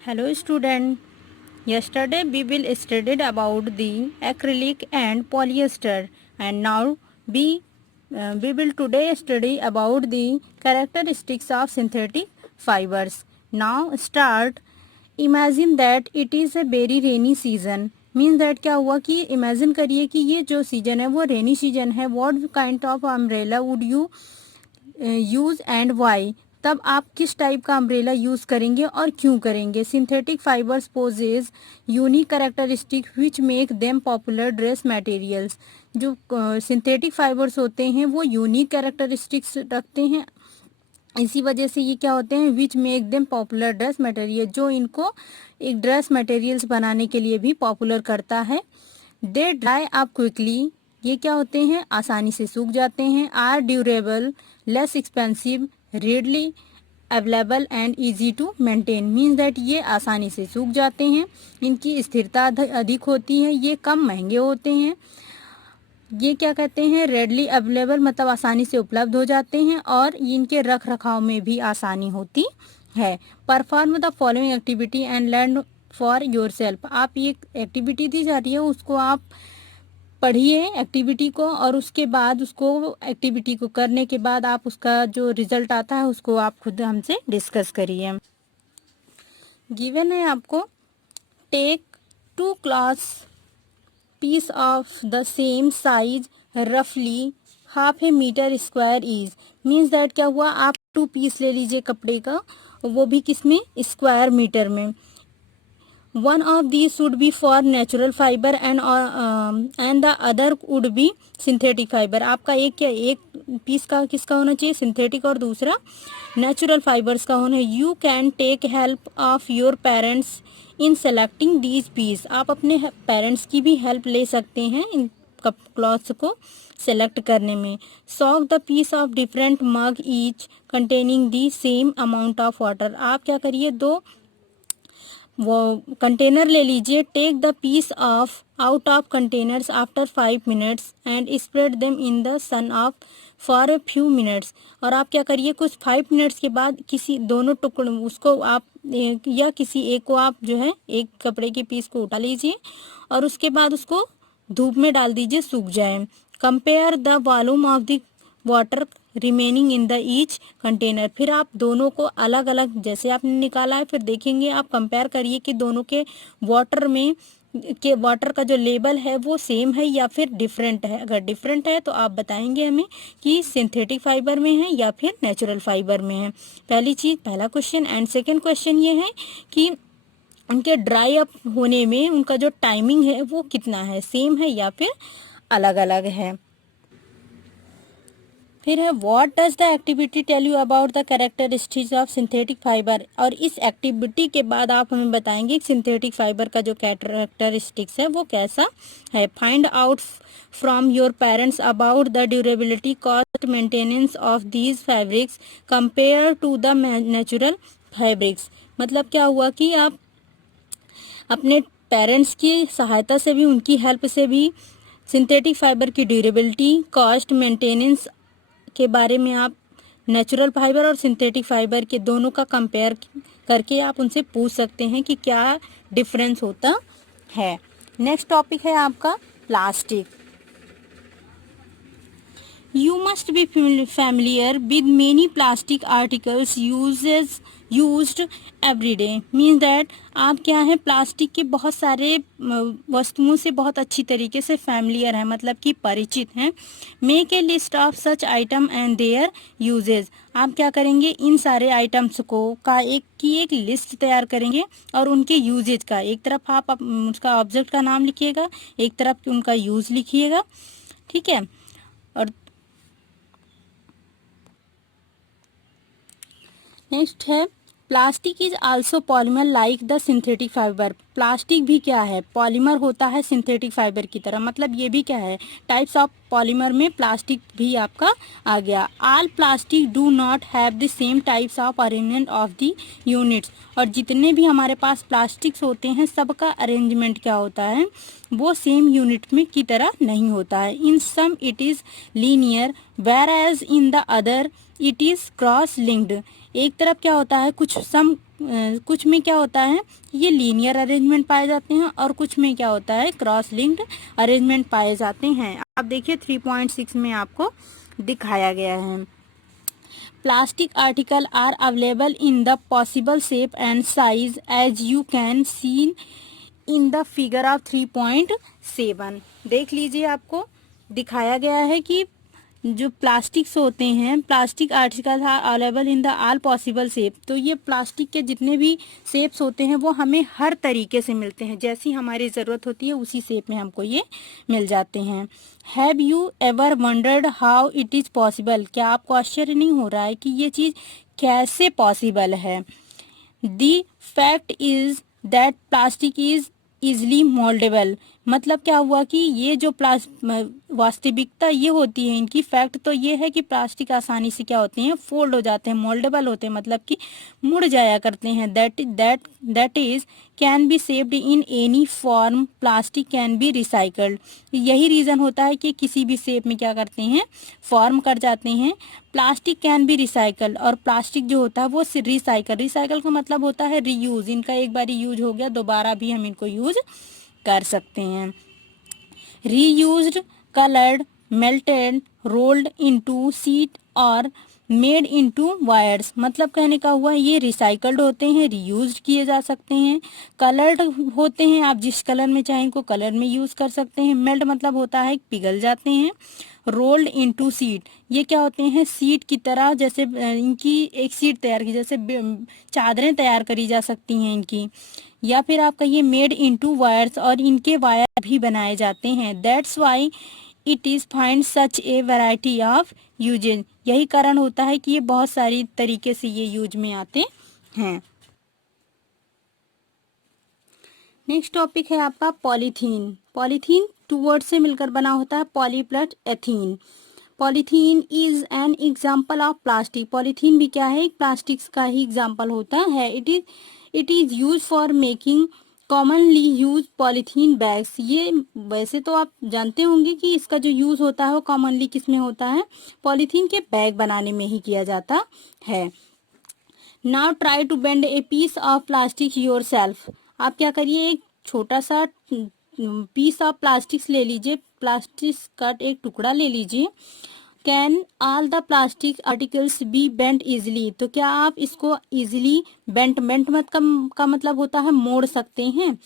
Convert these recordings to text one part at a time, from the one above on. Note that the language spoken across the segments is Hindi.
Hello student. Yesterday we will studied about the acrylic and polyester, and now we will today study about the characteristics of synthetic fibers. Now start. Imagine that it is a very rainy season. Means that क्या हुआ कि इमेजिन करिए कि ये जो सीजन है वो रेनी सीजन है. What kind of umbrella would you use and why. तब आप किस टाइप का अम्ब्रेला यूज करेंगे और क्यों करेंगे. Synthetic fibres possess unique characteristic which make them popular dress materials. जो सिंथेटिक फाइबर्स होते हैं वो यूनिक कैरेक्टरिस्टिक्स रखते हैं, इसी वजह से ये क्या होते हैं विच make them popular dress material, जो इनको एक ड्रेस मटेरियल्स बनाने के लिए भी पॉपुलर करता है. They dry up quickly. ये क्या होते हैं आसानी से सूख जाते हैं. Are durable, less expensive, readily available and easy to maintain. Means that ये आसानी से सूख जाते हैं, इनकी स्थिरता अधिक होती है, ये कम महंगे होते हैं. ये क्या कहते हैं रेडली अवेलेबल मतलब आसानी से उपलब्ध हो जाते हैं, और इनके रख रखाव में भी आसानी होती है. Perform the following activity and learn for your self. आप ये एक्टिविटी दी जा रही है उसको आप पढ़िए एक्टिविटी को, और उसके बाद उसको एक्टिविटी को करने के बाद आप उसका जो रिजल्ट आता है उसको आप खुद हमसे डिस्कस करिए. गिवन है आपको take 2 cloths piece of the same size रफली half a metre square is. Means that क्या हुआ आप 2 पीस ले लीजिए कपड़े का, वो भी किसमें स्क्वायर मीटर में. One of they should be for natural fibre and the other would be synthetic fibre. आपका एक पीस का किसका होना चाहिए सिंथेटिक और दूसरा नेचुरल फाइबर्स का होना है. You can take help of your parents in selecting these piece. आप अपने पेरेंट्स की भी हेल्प ले सकते हैं इन क्लॉथ्स को सेलेक्ट करने में. Soak the piece of different mug each containing the same amount of water. आप क्या करिए दो वो कंटेनर ले लीजिए. Take the piece of out of containers after 5 minutes and spread them in the sun of for a few minutes. और आप क्या करिए कुछ 5 मिनट्स के बाद किसी दोनों टुकड़ों उसको आप या किसी एक को आप जो है एक कपड़े के पीस को उठा लीजिए और उसके बाद उसको धूप में डाल दीजिए सूख जाए. Compare the volume of the water remaining in the each container. फिर आप दोनों को अलग अलग जैसे आपने निकाला है फिर देखेंगे आप कंपेयर करिए कि दोनों के वाटर में के वाटर का जो लेवल है वो सेम है या फिर डिफरेंट है. अगर डिफरेंट है तो आप बताएंगे हमें कि सिंथेटिक फाइबर में है या फिर नेचुरल फाइबर में है. पहला क्वेश्चन. एंड सेकेंड क्वेश्चन ये है कि उनके ड्राई अप होने में उनका जो टाइमिंग है वो कितना है, सेम है या फिर अलग अलग है. फिर है what does the activity tell you about the characteristics of synthetic fibre. और इस एक्टिविटी के बाद आप हमें बताएंगे सिंथेटिक फाइबर का जो कैरेक्टरिस्टिक्स है वो कैसा है. Find out from your parents about the durability cost maintenance of these fabrics compare to the natural fabrics. मतलब क्या हुआ कि आप अपने पेरेंट्स की सहायता से भी उनकी हेल्प से भी सिंथेटिक फाइबर की ड्यूरेबिलिटी कॉस्ट मेंटेनेंस के बारे में आप नेचुरल फाइबर और सिंथेटिक फाइबर के दोनों का कंपेयर करके आप उनसे पूछ सकते हैं कि क्या डिफरेंस होता है. नेक्स्ट टॉपिक है आपका plastic. You must be familiar with many plastic articles used every day. Means that आप क्या है प्लास्टिक के बहुत सारे वस्तुओं से बहुत अच्छी तरीके से फैमिलियर हैं मतलब कि परिचित हैं. Make a list of such item and their uses. आप क्या करेंगे इन सारे आइटम्स को का एक लिस्ट तैयार करेंगे और उनके यूजेज का एक तरफ आप उसका ऑब्जेक्ट का नाम लिखिएगा, एक तरफ उनका यूज लिखिएगा. ठीक है. और नेक्स्ट है plastic is also polymer like the synthetic fibre. Plastic भी क्या है पॉलीमर होता है सिंथेटिक फाइबर की तरह. मतलब ये भी क्या है टाइप्स ऑफ पॉलीमर में प्लास्टिक भी आपका आ गया. All plastic do not have the same types of arrangement of the units. और जितने भी हमारे पास प्लास्टिक्स होते हैं सबका अरेंजमेंट क्या होता है वो सेम यूनिट में की तरह नहीं होता है. In some it is linear whereas in the other it is cross linked. एक तरफ क्या होता है कुछ सम कुछ में क्या होता है, ये लीनियर अरेंजमेंट पाए जाते हैं और कुछ में क्या होता है, क्रॉस लिंक्ड अरेंजमेंट पाए जाते हैं। आप देखिए 3.6 में आपको दिखाया गया है। Plastic articles are available in the possible shape and size as you can see in the figure of 3.7। देख लीजिए, आपको दिखाया गया है कि जो प्लास्टिक्स होते हैं, plastic articles are available in the all possible shape. तो ये प्लास्टिक के जितने भी शेप्स होते हैं वो हमें हर तरीके से मिलते हैं, जैसी हमारी ज़रूरत होती है उसी शेप में हमको ये मिल जाते हैं। Have you ever wondered how it is possible? क्या आपको आश्चर्य नहीं हो रहा है कि ये चीज़ कैसे पॉसिबल है? दी fact is that plastic is easily mouldable. मतलब क्या हुआ कि ये जो वास्तविकता ये होती है इनकी, फैक्ट तो ये है कि प्लास्टिक आसानी से क्या होते हैं, फोल्ड हो जाते हैं, मोल्डेबल होते हैं, मतलब कि मुड़ जाया करते हैं। That is can be shaped in any form, plastic can be recycled. यही रीज़न होता है कि किसी भी शेप में क्या करते हैं, फॉर्म कर जाते हैं। प्लास्टिक कैन बी रिसाइकल्ड, और प्लास्टिक जो होता है वो रिसाइकल का मतलब होता है रीयूज। इनका एक बार यूज हो गया, दोबारा भी हम इनको यूज कर सकते हैं। Reused, coloured, melted, rolled into sheet और मेड इनटू वायर्स। मतलब कहने का हुआ ये रिसाइकल्ड होते हैं, रीयूज्ड किए जा सकते हैं। कलर्ड होते हैं, आप जिस कलर में चाहें इनको कलर में यूज़ कर सकते हैं। मेल्ट मतलब होता है पिघल जाते हैं। रोल्ड इनटू सीट, ये क्या होते हैं, सीट की तरह, जैसे इनकी एक सीट तैयार की, जैसे चादरें तैयार करी जा सकती हैं इनकी। या फिर आप कहिए मेड इनटू वायर्स, और इनके वायर भी बनाए जाते हैं। That's why it is find such a variety of uses. यही कारण होता है कि ये बहुत सारी तरीके से ये यूज में आते हैं। नेक्स्ट टॉपिक है आपका पॉलीथीन। पॉलीथीन टू वर्ड से मिलकर बना होता है, poly plus ethene. Polythene is an example of plastic. Polythene भी क्या है, एक प्लास्टिक का ही एग्जाम्पल होता है। It is use for making commonly use polythene bags. ये वैसे तो आप जानते होंगे कि इसका जो यूज होता है वो कॉमनली किस में होता है, पॉलीथीन के बैग बनाने में ही किया जाता है। Now try to bend a piece of plastic yourself. आप क्या करिए, एक छोटा सा पीस ऑफ प्लास्टिक्स ले लीजिए, प्लास्टिक का एक टुकड़ा ले लीजिए। Can all the plastic articles be bent easily? तो क्या आप इसको इजिली बेंट मत का मतलब होता है मोड़ सकते हैं।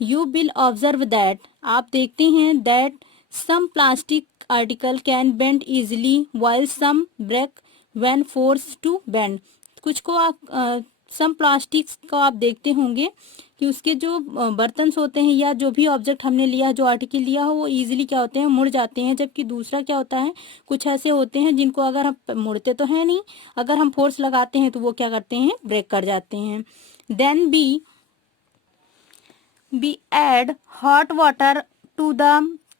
यू विल ऑब्जर्व दैट, आप देखते हैं, that some plastic article can bent easily while some break when force to bend. कुछ को आप सम प्लास्टिक्स को आप देखते होंगे कि उसके जो बर्तन होते हैं या जो भी ऑब्जेक्ट हमने लिया, जो आर्टिकल लिया हो, वो इजीली क्या होते हैं, मुड़ जाते हैं। जबकि दूसरा क्या होता है, कुछ ऐसे होते हैं जिनको अगर हम मुड़ते तो है नहीं, अगर हम फोर्स लगाते हैं तो वो क्या करते हैं, ब्रेक कर जाते हैं। Then be add hot water to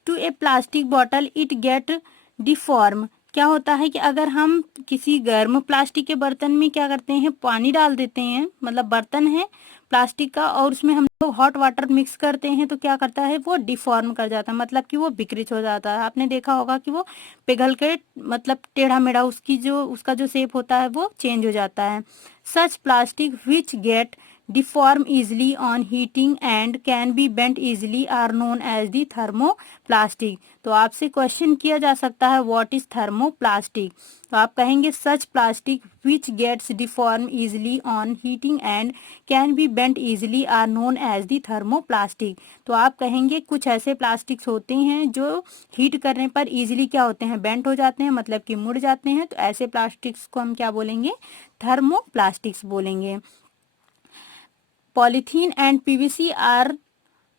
a plastic bottle, it get deform. क्या होता है कि अगर हम किसी गर्म प्लास्टिक के बर्तन में क्या करते हैं, पानी डाल देते हैं, मतलब बर्तन है प्लास्टिक का, और उसमें हम लोग हॉट वाटर मिक्स करते हैं, तो क्या करता है, वो डिफॉर्म कर जाता है, मतलब कि वो विकृत हो जाता है। आपने देखा होगा कि वो पिघल के मतलब टेढ़ा मेढ़ा उसका जो शेप होता है वो चेंज हो जाता है। Such plastic which get deform easily on heating and can be bent easily are known as the thermoplastic। तो आपसे क्वेश्चन किया जा सकता है व्हाट इज थर्मोप्लास्टिक, तो आप कहेंगे such plastic which gets deform easily on heating and can be bent easily are known as the thermoplastic। तो आप कहेंगे कुछ ऐसे प्लास्टिक्स होते हैं जो हीट करने पर इजीली क्या होते हैं, बेंट हो जाते हैं, मतलब कि मुड़ जाते हैं, तो ऐसे प्लास्टिक्स को हम क्या बोलेंगे, थर्मोप्लास्टिक्स बोलेंगे। Polythene and PVC are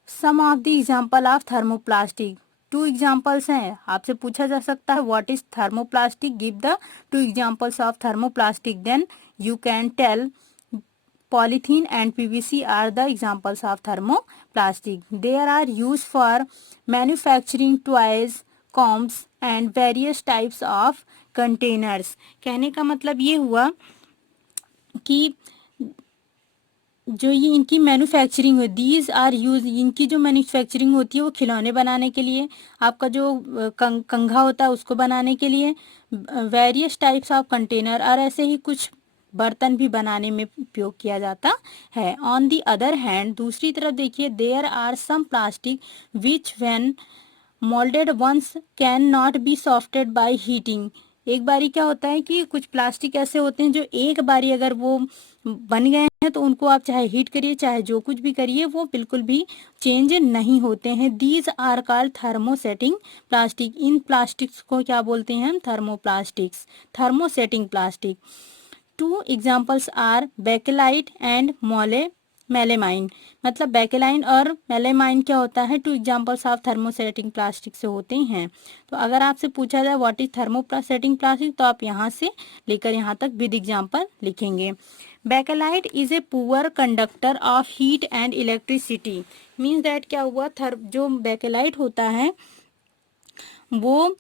some of the example of thermoplastic। Two examples हैं, आपसे पूछा जा सकता है what is thermoplastic, give the two examples of thermoplastic, then you can tell polythene and PVC are the examples of thermoplastic। They are used for manufacturing toys, combs and various types of containers। कहने का मतलब ये हुआ कि जो ये इनकी मैन्युफैक्चरिंग है, दीज आर यूज, इनकी जो मैन्युफैक्चरिंग होती है वो खिलौने बनाने के लिए, आपका जो कंघा होता है उसको बनाने के लिए, वेरियस टाइप्स ऑफ कंटेनर, और ऐसे ही कुछ बर्तन भी बनाने में उपयोग किया जाता है। ऑन दी अदर हैंड, दूसरी तरफ देखिए, there are some plastic which when moulded once can not be softed by heating. एक बारी क्या होता है कि कुछ प्लास्टिक ऐसे होते हैं जो एक बारी अगर वो बन गए हैं तो उनको आप चाहे हीट करिए चाहे जो कुछ भी करिए वो बिल्कुल भी चेंज नहीं होते हैं। These are called thermosetting plastic. इन प्लास्टिक्स को क्या बोलते हैं हम? Thermoplastics, thermosetting plastic. Two examples are bakelite and melamine. मतलब बेकेलाइन और मेलेमाइन क्या होता है? Two examples of thermosetting plastic से होते हैं। तो अगर आपसे पूछा जाए व्हाट इज थर्मोसेटिंग प्लास्टिक, तो आप यहाँ से लेकर यहाँ तक विद एग्जाम्पल लिखेंगे। Bakelite is a poor conductor of heat and electricity. Means that क्या हुआ, जो बेकेलाइट होता है वो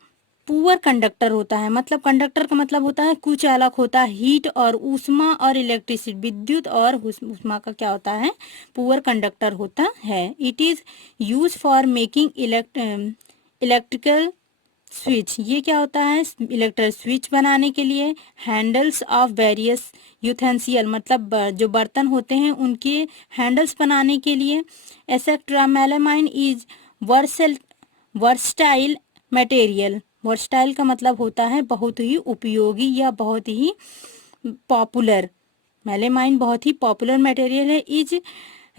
पुअर कंडक्टर होता है। मतलब कंडक्टर का मतलब होता है कुचालक होता है। हीट और ऊष्मा और इलेक्ट्रिसिटी, विद्युत और ऊष्मा का क्या होता है? पुअर कंडक्टर होता है। It is use for making electrical switch. ये क्या होता है? इलेक्ट्रिक स्विच बनाने के लिए। हैंडल्स ऑफ वेरियस यूथेंसियल, मतलब जो बर्तन होते हैं उनके हैंडल्स बनाने के लिए। Etcetera. Melamine is versatile material. Versatile का मतलब होता है बहुत ही उपयोगी या बहुत ही पॉपुलर। मेलामाइन बहुत ही पॉपुलर मटेरियल है। इज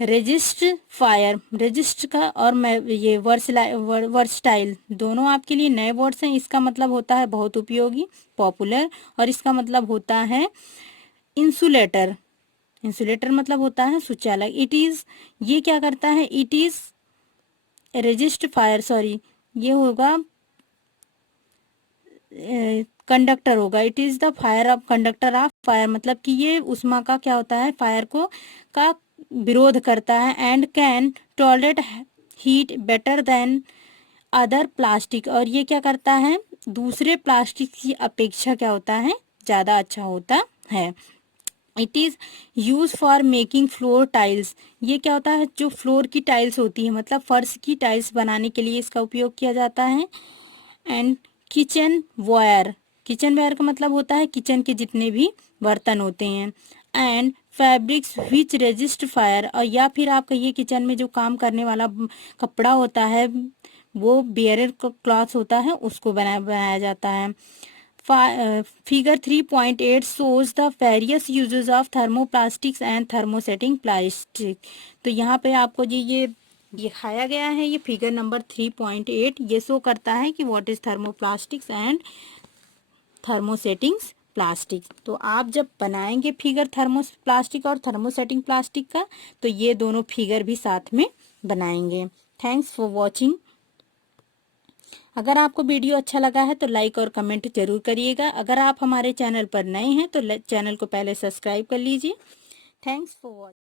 रेजिस्ट फायर, रेजिस्ट का और ये वर्सटाइल दोनों आपके लिए नए वर्ड्स हैं। इसका मतलब होता है बहुत उपयोगी, पॉपुलर, और इसका मतलब होता है इंसुलेटर। इंसुलेटर मतलब होता है सुचालक। इट इज, ये क्या करता है? It is resist fire, sorry ये होगा कंडक्टर होगा। It is the fire of conductor of fire, मतलब कि ये उष्मा का क्या होता है? फायर को का विरोध करता है। And can tolerate heat better than other plastic, और ये क्या करता है? दूसरे प्लास्टिक की अपेक्षा क्या होता है? ज़्यादा अच्छा होता है। It is use for making floor tiles. ये क्या होता है? जो फ्लोर की टाइल्स होती है, मतलब फर्श की टाइल्स बनाने के लिए इसका उपयोग किया जाता है। And kitchenware, kitchenware का मतलब होता है किचन के जितने भी बर्तन होते हैं। And fabrics which resist fire, और या फिर आप कहिए किचन में जो काम करने वाला कपड़ा होता है वो बेयर क्लॉथ होता है, उसको बनाया जाता है। Figure 3.8 shows the various uses of thermoplastics and thermosetting plastic। तो यहाँ पे आपको ये दिखाया गया है, ये फिगर नंबर 3.8 ये शो करता है कि what is thermoplastics and thermosettings plastic. तो आप जब बनाएंगे फिगर थर्मोप्लास्टिक और थर्मोसेटिंग प्लास्टिक का, तो ये दोनों फिगर भी साथ में बनाएंगे। Thanks for watching. अगर आपको वीडियो अच्छा लगा है तो लाइक और कमेंट जरूर करिएगा। अगर आप हमारे चैनल पर नए हैं तो चैनल को पहले सब्सक्राइब कर लीजिए। Thanks for watching.